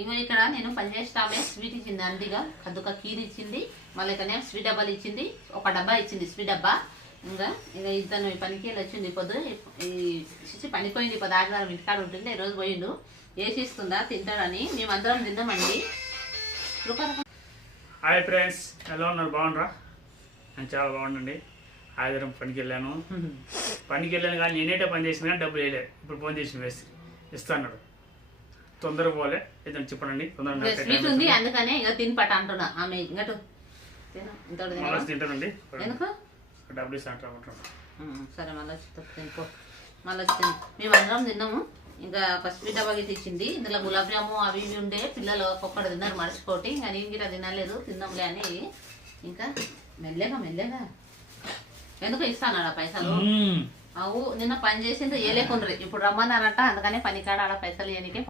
ఇగో ఇక్కడ నేను పనిచేసే ఆమె స్వీట్ ఇచ్చింది అందిగా కద్దుక కీర్ ఇచ్చింది, మళ్ళీ ఇక్కడ స్వీట్ డబ్బాలు ఇచ్చింది, ఒక డబ్బా ఇచ్చింది స్వీట్ డబ్బా. ఇంకా ఇక ఇతను పనికి వెళ్ళి వచ్చింది పొద్దు పనికి పోయింది, ఇప్పుడు ఆదివారం ఇంటికాడ ఉంటుంది, ఈరోజు పోయిండు. వేసి ఇస్తుందా తింటాడని మేమందరం తిన్నామండి. హాయ్ ఫ్రెండ్స్, ఎలా ఉన్నారు? బాగుండ్రా? నేను చాలా బాగుండండి. ఆదివారం పనికి వెళ్ళాను కానీ నేనేటే పని చేసిన కానీ డబ్బులు వేయలేదు. ఇప్పుడు ఫోన్ చేసి వేసి ఇస్తాడు, తొందరగా పోలే ఏదైనా చెప్పండి. స్వీట్ ఉంది అందుకనే ఇక తిని పట్ట అంటున్నా. ఆమె ఇంకటు తింటానండి, ఎందుకు డబ్బులు ఇస్తా. సరే మళ్ళీ తినిపో. మళ్ళీ మేమందరం తిన్నాము. ఇంకా ఒక స్వీట్ డబ్బా ఇచ్చింది, ఇందులో గులాబ్ జాము అవి ఇవి ఉండే, పిల్లలు ఒక్కొక్కటి తిన్నారు మర్చిపోటి. ఇంకా నేను గిట్లా తినలేదు, తిన్నాంలే అని. ఇంకా మెల్లగా ఎందుకు ఇస్తాను ఆడ పైసలు. అవు నిన్న పని చేసింది ఏ లేకుండ్రి, ఇప్పుడు రమ్మన్నారంట, అందుకనే పనికాడ ఆడ పైసలు ఇవ్వనికే